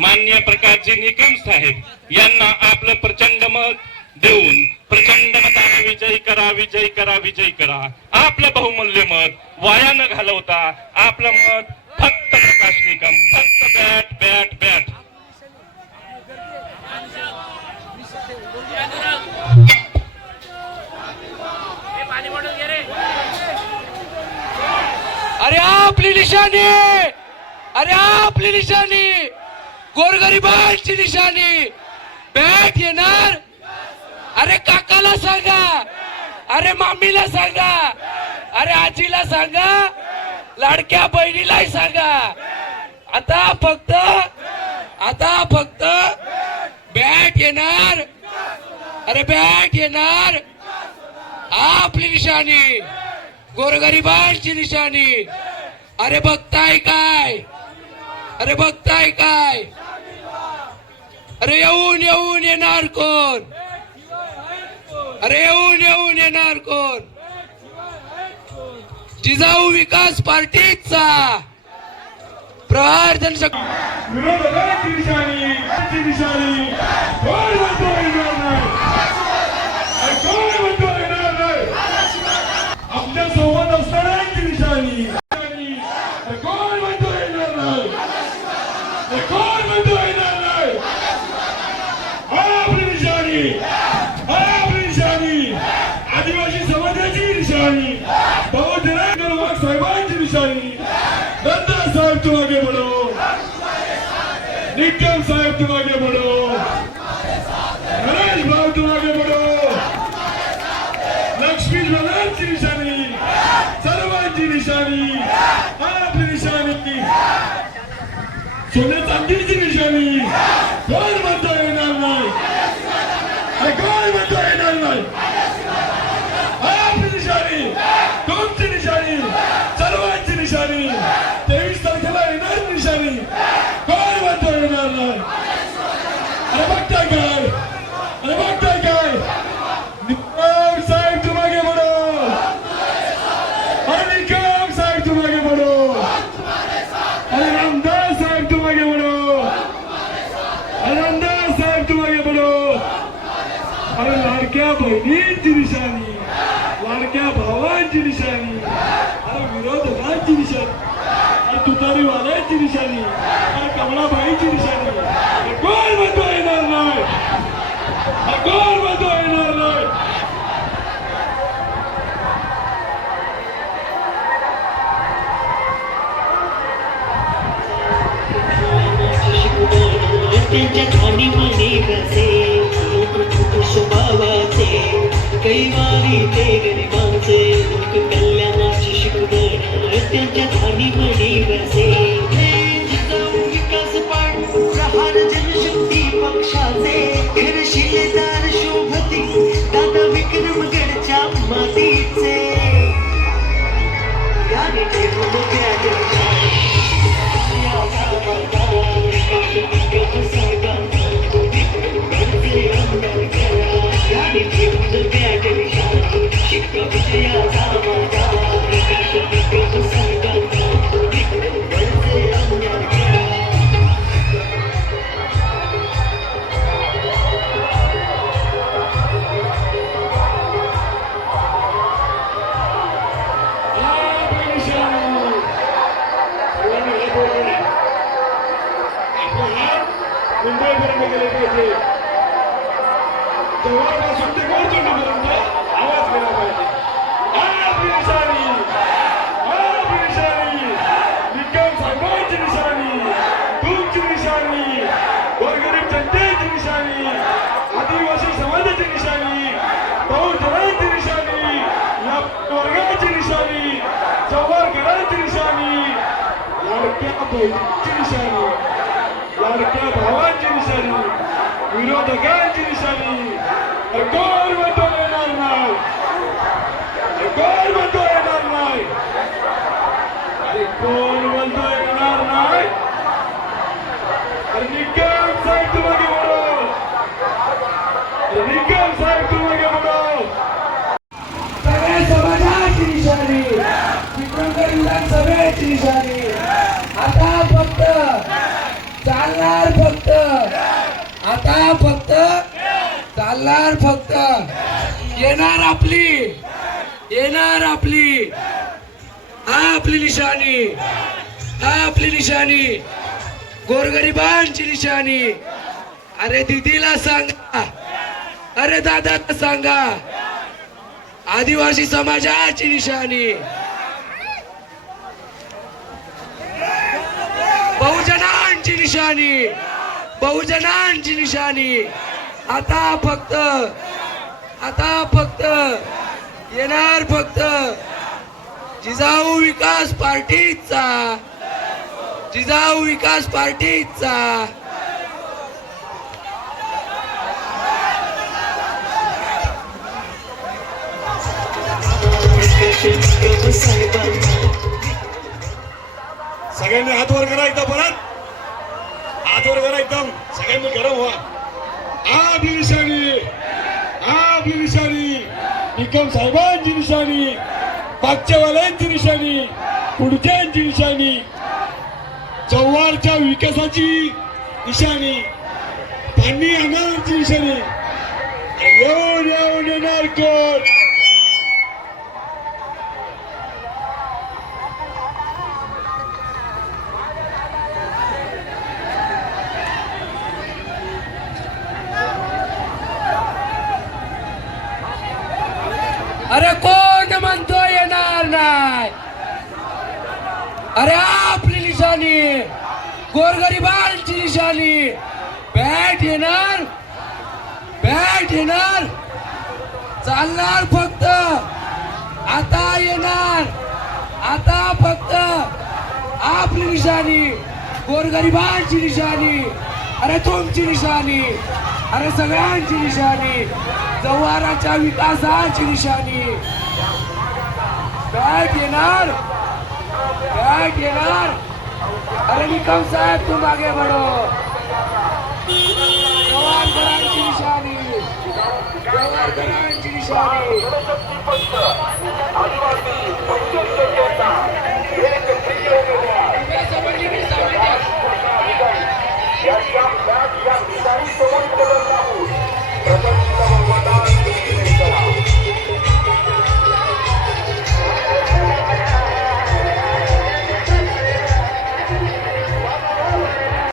मान्य प्रकारचे निकम साहेब यांना आपलं प्रचंड मत देऊन प्रचंड मताने विजयी करा विजयी करा विजयी करा. आपलं बहुमूल्य मत वाया न घालवता आपलं मत फक्त प्रकाश निकम फक्त बॅट बॅट बॅट. अरे आपली निशाणी! अरे आपली निशाणी! गोरगरिबांची निशाणी. बॅट येणार? अरे काकाला सांगा. अरे मामीला सांगा. अरे आजीला सांगा. लाडक्या बहिणीलाही सांगा. आता फक्त आता फक्त बॅट येणार. अरे बॅट येणार. आपली निशाणी. गोरगरिबांची निशाणी. अरे बघताय काय? अरे बघताय काय? अरे येऊन येऊन येणार कोण? अरे येऊन येऊन येणार कोण? जिजाऊ विकास पार्टीचा प्रहार जनशक्ती विरोधकांची निशाणी ची निशाणी कोण म्हणतो येणार नाही अरे कोण म्हणतो येणार नाही आपल्यासोबत असणाऱ्यांची निशाणी निशाणी. अरे कोण म्हणतो येणार नाही अरे कोण म्हणतो येणार नाही हा आपली निशाणी हा आपली निशाणी आदिवासी समाजाची निशाणी बौद्ध वाघ साहेबांची निशाणी दत्ता साहेब तू आगे बढ़ो निकम साहेब तुम आगे बढ़ो नरेश भाव तुम आगे बढ़ो लक्ष्मी ज्वेलर्सची निशाणी. सर्वांची निशाणी. आपली निशाणी. सोने चांदीची निशाणी. हो, कोण म्हणतो येणार नाही अरे कोण म्हणतो येणार नाही आपली निशाणी तुमची निशाणी सर्वांची निशाणी तेवीस तारखेला येणार निशाणी कोण म्हणतो येणार नाही अरे बघताय काय अरे बघताय काय निकम साहेब तुम आगे बढ़ो अरे निकम साहेब तुम आगे बढ़ो अरे रामदास साहेब तुम आगे बढ़ो अरे रामदास साहेब तुम आगे बढ़ो अरे लाडक्या बहिणींची निशाणी लाडक्या भावांची निशाणी अरे विरोधकांची निशाणी अरे तुतारीवाल्यांची निशाणी अरे कमळाबाईची निशाणी. कोण म्हणतो येणार नाही. कोण म्हणतो येणार नाही. त्यांच्या खाणी म्हणे कसे स्वभावाचे कैवारी ते गरिबांचे लोक कल्याणाची शिकवण त्यांच्या धाडी म्हणे कसे विकास पाठ प्रहार जनशक्ती पक्षाचे. घरशिलेदार शोभती. दादा विक्रमगडच्या मातीचे. याने ठेवून गेले पाहिजे. जवळपासून ते गोलचोंडीपर्यंत आवाज पाहिजे. निशाणी. निशाणी. साहेबांची निशाणी. तुमची निशाणी. गोरगरीब जनतेची निशाणी. आदिवासी समाजाची निशाणी. बहुजनांची निशाणी. या वर्गाची निशाणी. जव्हारकरांची निशाणी. लाडक्या बहिणीची निशाणी. लाडक्या भावांची निशाणी विरोधकांची निशाणी गोल कोण येणार चालणार फक्त. येणार आपली. येणार आपली. हा आपली निशाणी. हा आपली निशाणी. गोरगरिबांची निशाणी. अरे दिदीला सांगा. अरे दादाला सांगा. आदिवासी समाजाची निशाणी. बहुजनांची निशाणी. बहुजनांची निशाणी. आता फक्त आता फक्त येणार फक्त जिजाऊ विकास पार्टीचा जिजाऊ विकास पार्टीचा. सगळ्यांनी हात वर करा एकदम परत. हात वर करा एकदम. सगळ्यांनी गरम व्हा हा आपली निशाणी हा आपली निशाणी निकम साहेबांची निशाणी मागच्यावाल्यांची निशाणी पुढच्यांची निशाणी चव्हाडच्या विकासाची निशाणी त्यांनी आणणारची निशाणी. येऊन येऊन येणार कोण? अरे कोण म्हणतो येणार नाही? अरे आपली निशाणी गोरगरिबांची निशाणी. बॅट येणार? बॅट येणार? चालणार फक्त. आता येणार. आता फक्त आपली निशाणी गोरगरिबांची निशाणी. अरे तुमची निशाणी. अरे सगळ्यांची निशाणी जव्हाराच्या विकासाची निशाणी. बॅट येणार बॅट येणार अरे निकम साहेब तू मागे बढ़ो. जव्हारकरांची निशाणी. जव्हारकरांची निशाणी.